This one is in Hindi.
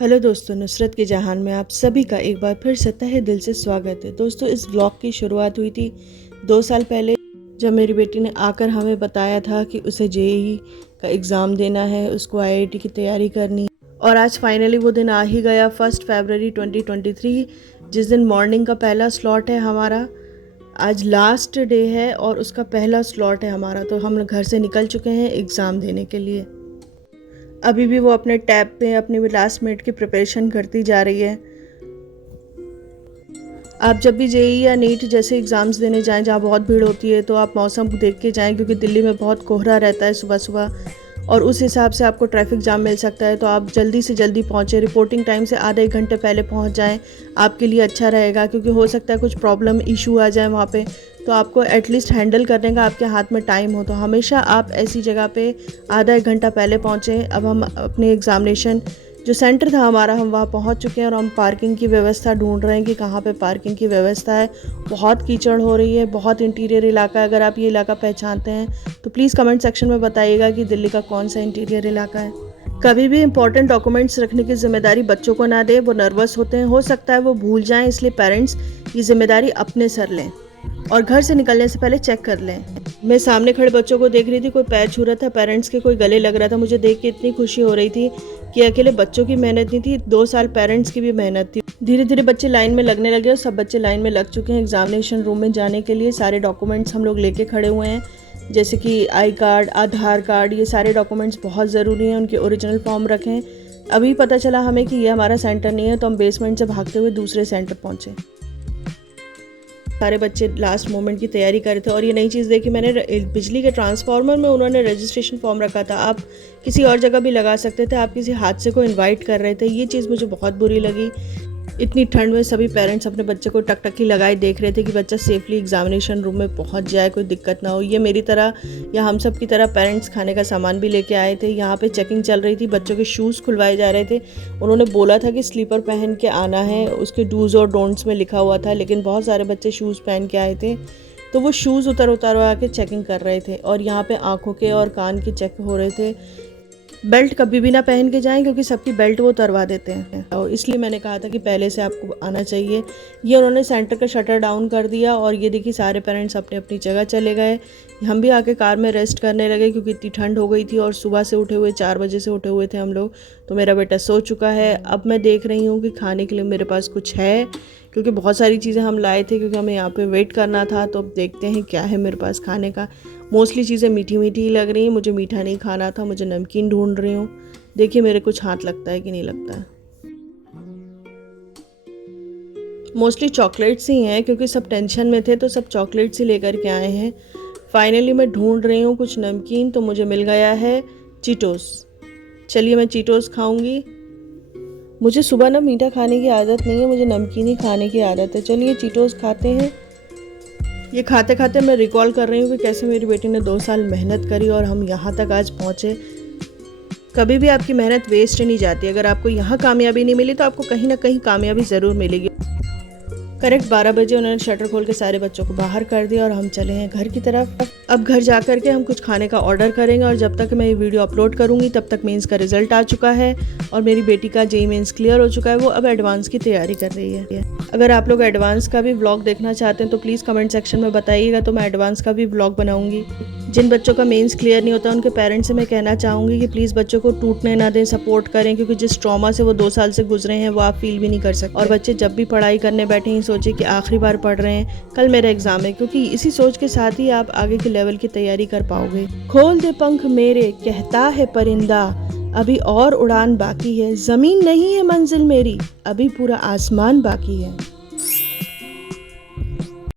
हेलो दोस्तों, नुसरत के जहान में आप सभी का एक बार फिर से तहे दिल से स्वागत है। दोस्तों, इस व्लॉग की शुरुआत हुई थी 2 साल पहले, जब मेरी बेटी ने आकर हमें बताया था कि उसे जेईई का एग्ज़ाम देना है, उसको आईआईटी की तैयारी करनी है। और आज फाइनली वो दिन आ ही गया, 1 फरवरी 2023, जिस दिन मॉर्निंग का पहला स्लॉट है हमारा। आज लास्ट डे है और उसका पहला स्लॉट है हमारा, तो हम घर से निकल चुके हैं एग्ज़ाम देने के लिए। अभी भी वो अपने टैब पे अपनी लास्ट मिनट की प्रिपरेशन करती जा रही है। आप जब भी जेईई या नीट जैसे एग्ज़ाम्स देने जाएं जहाँ बहुत भीड़ होती है, तो आप मौसम देख के जाएं, क्योंकि दिल्ली में बहुत कोहरा रहता है सुबह सुबह और उस हिसाब से आपको ट्रैफिक जाम मिल सकता है। तो आप जल्दी से जल्दी पहुँचें, रिपोर्टिंग टाइम से आधे 1 घंटे पहले पहुँच जाएं, आपके लिए अच्छा रहेगा, क्योंकि हो सकता है कुछ प्रॉब्लम इशू आ जाए वहाँ पे, तो आपको एटलीस्ट हैंडल करने का आपके हाथ में टाइम हो। तो हमेशा आप ऐसी जगह पे आधा 1 घंटा पहले पहुँचें। अब हम अपने एग्ज़ामिनेशन जो सेंटर था हमारा, हम वहाँ पहुँच चुके हैं और हम पार्किंग की व्यवस्था ढूंढ रहे हैं कि कहाँ पे पार्किंग की व्यवस्था है। बहुत कीचड़ हो रही है, बहुत इंटीरियर इलाका है। अगर आप ये इलाका पहचानते हैं तो प्लीज़ कमेंट सेक्शन में बताइएगा कि दिल्ली का कौन सा इंटीरियर इलाका है। कभी भी इंपॉर्टेंट डॉक्यूमेंट्स रखने की जिम्मेदारी बच्चों को ना दें, वो नर्वस होते हैं, हो सकता है वो भूल जाएं, इसलिए पेरेंट्स ये जिम्मेदारी अपने सर लें और घर से निकलने से पहले चेक कर लें। मैं सामने खड़े बच्चों को देख रही थी, कोई पैर छू रहा था पेरेंट्स के, कोई गले लग रहा था। मुझे देख के इतनी खुशी हो रही थी कि अकेले बच्चों की मेहनत नहीं थी, 2 साल पेरेंट्स की भी मेहनत थी। धीरे धीरे बच्चे लाइन में लगने लगे और सब बच्चे लाइन में लग चुके हैं एग्जामिनेशन रूम में जाने के लिए। सारे डॉक्यूमेंट्स हम लोग लेके खड़े हुए हैं, जैसे कि आई कार्ड, आधार कार्ड, ये सारे डॉक्यूमेंट्स बहुत ज़रूरी हैं, उनके ओरिजिनल फॉर्म रखें। अभी पता चला हमें कि ये हमारा सेंटर नहीं है, तो हम बेसमेंट से भागते हुए दूसरे सेंटर पहुँचे। सारे बच्चे लास्ट मोमेंट की तैयारी कर रहे थे और ये नई चीज़ देखी मैंने, बिजली के ट्रांसफार्मर में उन्होंने रजिस्ट्रेशन फॉर्म रखा था। आप किसी और जगह भी लगा सकते थे, आप किसी हादसे को इनवाइट कर रहे थे। ये चीज़ मुझे बहुत बुरी लगी। इतनी ठंड में सभी पेरेंट्स अपने बच्चे को टकटकी लगाए देख रहे थे कि बच्चा सेफली एग्जामिनेशन रूम में पहुंच जाए, कोई दिक्कत ना हो। ये मेरी तरह या हम सब की तरह पेरेंट्स खाने का सामान भी लेके आए थे। यहाँ पे चेकिंग चल रही थी, बच्चों के शूज़ खुलवाए जा रहे थे। उन्होंने बोला था कि स्लीपर पहन के आना है, उसके डूज़ और डोंट्स में लिखा हुआ था, लेकिन बहुत सारे बच्चे शूज़ पहन के आए थे, तो वो शूज़ उतार के चेकिंग कर रहे थे। और यहाँ पे आँखों के और कान के चेक हो रहे थे। बेल्ट कभी भी ना पहन के जाएं, क्योंकि सबकी बेल्ट वो उतरवा देते हैं, और इसलिए मैंने कहा था कि पहले से आपको आना चाहिए। ये उन्होंने सेंटर का शटर डाउन कर दिया और ये देखिए सारे पेरेंट्स अपनी अपनी जगह चले गए। हम भी आके कार में रेस्ट करने लगे, क्योंकि इतनी ठंड हो गई थी और सुबह से उठे हुए 4 बजे से उठे हुए थे हम लोग। तो मेरा बेटा सो चुका है। अब मैं देख रही हूँ कि खाने के लिए मेरे पास कुछ है, क्योंकि बहुत सारी चीज़ें हम लाए थे, क्योंकि हमें यहाँ पे वेट करना था। तो अब देखते हैं क्या है मेरे पास खाने का। मोस्टली चीज़ें मीठी मीठी ही लग रही हैं, मुझे मीठा नहीं खाना था, मुझे नमकीन ढूंढ रही हूँ। देखिए मेरे कुछ हाथ लगता है कि नहीं लगता है। मोस्टली चॉकलेट्स ही हैं, क्योंकि सब टेंशन में थे, तो सब चॉकलेट्स ही लेकर के आए हैं। फाइनली मैं ढूंढ रही हूँ कुछ नमकीन, तो मुझे मिल गया है चीटोस। चलिए मैं चीटोस खाऊंगी। मुझे सुबह ना मीठा खाने की आदत नहीं है, मुझे नमकीन ही खाने की आदत है। चलिए चीटोस खाते हैं। ये खाते खाते मैं रिकॉल कर रही हूँ कि कैसे मेरी बेटी ने 2 साल मेहनत करी और हम यहाँ तक आज पहुँचे। कभी भी आपकी मेहनत वेस्ट नहीं जाती। अगर आपको यहाँ कामयाबी नहीं मिली तो आपको कहीं ना कहीं कामयाबी ज़रूर मिलेगी। करेक्ट 12 बजे उन्होंने शटर खोल के सारे बच्चों को बाहर कर दिया और हम चले हैं घर की तरफ। अब घर जा कर के हम कुछ खाने का ऑर्डर करेंगे, और जब तक मैं ये वीडियो अपलोड करूँगी तब तक मेंस का रिजल्ट आ चुका है और मेरी बेटी का जेईई मेंस क्लियर हो चुका है। वो अब एडवांस की तैयारी कर रही है। अगर आप लोग एडवांस का भी व्लॉग देखना चाहते हैं तो प्लीज़ कमेंट सेक्शन में बताइएगा, तो मैं एडवांस का भी व्लॉग बनाऊंगी। जिन बच्चों का मेंस क्लियर नहीं होता उनके पेरेंट्स से मैं कहना चाहूँगी कि प्लीज़ बच्चों को टूटने ना दें, सपोर्ट करें, क्योंकि जिस ट्रॉमा से वो 2 साल से गुजरे हैं वो आप फील भी नहीं कर सकते। और बच्चे जब भी पढ़ाई करने बैठे हैं सोचे कि आखिरी बार पढ़ रहे हैं, कल मेरा एग्जाम है, क्योंकि इसी सोच के साथ ही आप आगे के लेवल की तैयारी कर पाओगे। खोल दे पंख मेरे, कहता है परिंदा, अभी और उड़ान बाकी है। ज़मीन नहीं है मंजिल मेरी, अभी पूरा आसमान बाकी है।